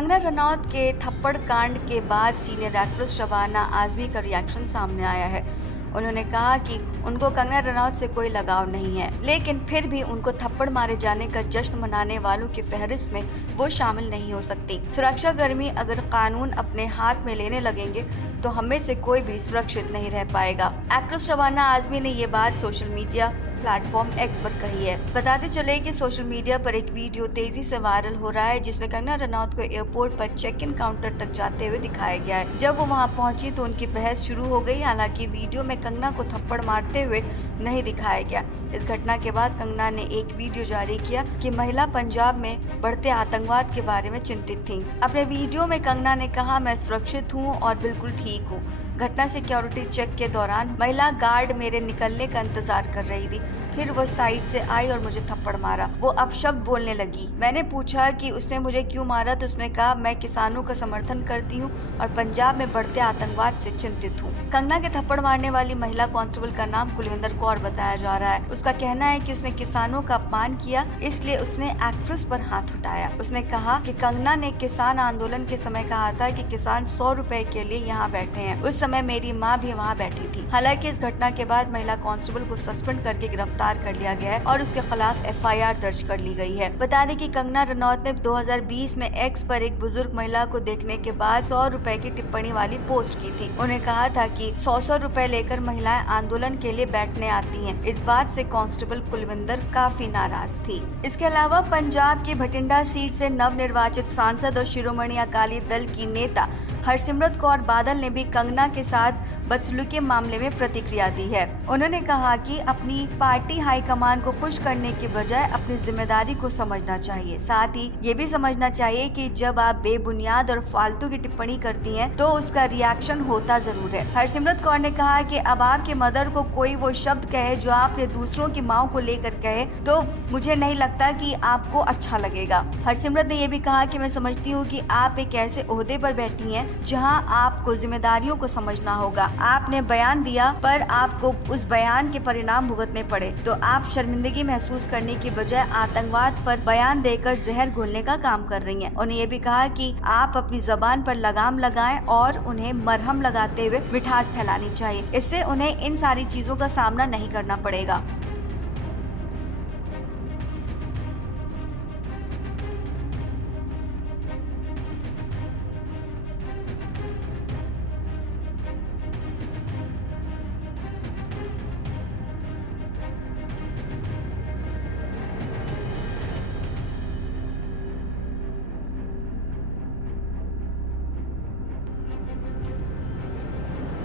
कंगना रनौत के थप्पड़ कांड के बाद सीनियर एक्ट्रेस शबाना आजमी का रिएक्शन सामने आया है। उन्होंने कहा कि उनको कंगना रनौत से कोई लगाव नहीं है, लेकिन फिर भी उनको थप्पड़ मारे जाने का जश्न मनाने वालों की फहरिस्त में वो शामिल नहीं हो सकती। सुरक्षा कर्मी अगर कानून अपने हाथ में लेने लगेंगे तो हमें से कोई भी सुरक्षित नहीं रह पाएगा। एक्ट्रेस शबाना आजमी ने ये बात सोशल मीडिया प्लेटफॉर्म एक्स पर कही है। बताते चले कि सोशल मीडिया पर एक वीडियो तेजी से वायरल हो रहा है, जिसमें कंगना रनौत को एयरपोर्ट पर चेक इन काउंटर तक जाते हुए दिखाया गया है। जब वो वहां पहुंची तो उनकी बहस शुरू हो गई। हालांकि वीडियो में कंगना को थप्पड़ मारते हुए नहीं दिखाया गया। इस घटना के बाद कंगना ने एक वीडियो जारी किया कि महिला पंजाब में बढ़ते आतंकवाद के बारे में चिंतित थी। अपने वीडियो में कंगना ने कहा, मैं सुरक्षित हूँ और बिल्कुल ठीक हूँ। घटना सिक्योरिटी चेक के दौरान महिला गार्ड मेरे निकलने का इंतजार कर रही थी, फिर वो साइड से आई और मुझे थप्पड़ मारा। वो अपशब्द बोलने लगी। मैंने पूछा कि उसने मुझे क्यों मारा तो उसने कहा, मैं किसानों का समर्थन करती हूँ और पंजाब में बढ़ते आतंकवाद से चिंतित हूँ। कंगना के थप्पड़ मारने वाली महिला कांस्टेबल का नाम कुलविंदर कौर बताया जा रहा है। उसका कहना है कि उसने किसानों का अपमान किया, इसलिए उसने एक्ट्रेस पर हाथ उठाया। उसने कहा कि कंगना ने किसान आंदोलन के समय कहा था कि किसान 100 रुपए के लिए यहाँ बैठे हैं। उस समय मेरी माँ भी वहाँ बैठी थी। हालांकि इस घटना के बाद महिला कांस्टेबल को सस्पेंड करके गिरफ्तार कर लिया गया है और उसके खिलाफ FIR दर्ज कर ली गई है। बता दें कि कंगना रनौत ने 2020 में एक्स पर एक बुजुर्ग महिला को देखने के बाद 100 रुपए की टिप्पणी वाली पोस्ट की थी। उन्हें कहा था कि 100 रुपए लेकर महिलाएं आंदोलन के लिए बैठने आती हैं। इस बात से कांस्टेबल कुलविंदर काफी नाराज थी। इसके अलावा पंजाब की भटिंडा सीट से नवनिर्वाचित सांसद और शिरोमणि अकाली दल की नेता हरसिमरत कौर बादल ने भी कंगना के साथ बदसलूकी मामले में प्रतिक्रिया दी है। उन्होंने कहा कि अपनी पार्टी हाईकमान को खुश करने के बजाय अपनी जिम्मेदारी को समझना चाहिए। साथ ही ये भी समझना चाहिए कि जब आप बेबुनियाद और फालतू की टिप्पणी करती हैं तो उसका रिएक्शन होता जरूर है। हरसिमरत कौर ने कहा कि अब आपके मदर को कोई वो शब्द कहे जो आपने दूसरों की माँ को लेकर कहे तो मुझे नहीं लगता कि आपको अच्छा लगेगा। हरसिमरत ने यह भी कहा कि मैं समझती हूँ कि आप एक ऐसे ओहदे पर बैठी हैं जहां आपको जिम्मेदारियों को समझना होगा। आपने बयान दिया पर आपको उस बयान के परिणाम भुगतने पड़े, तो आप शर्मिंदगी महसूस करने की बजाय आतंकवाद पर बयान देकर जहर घोलने का काम कर रही हैं। उन्हें ये भी कहा कि आप अपनी जबान पर लगाम लगाएं और उन्हें मरहम लगाते हुए मिठास फैलानी चाहिए। इससे उन्हें इन सारी चीजों का सामना नहीं करना पड़ेगा।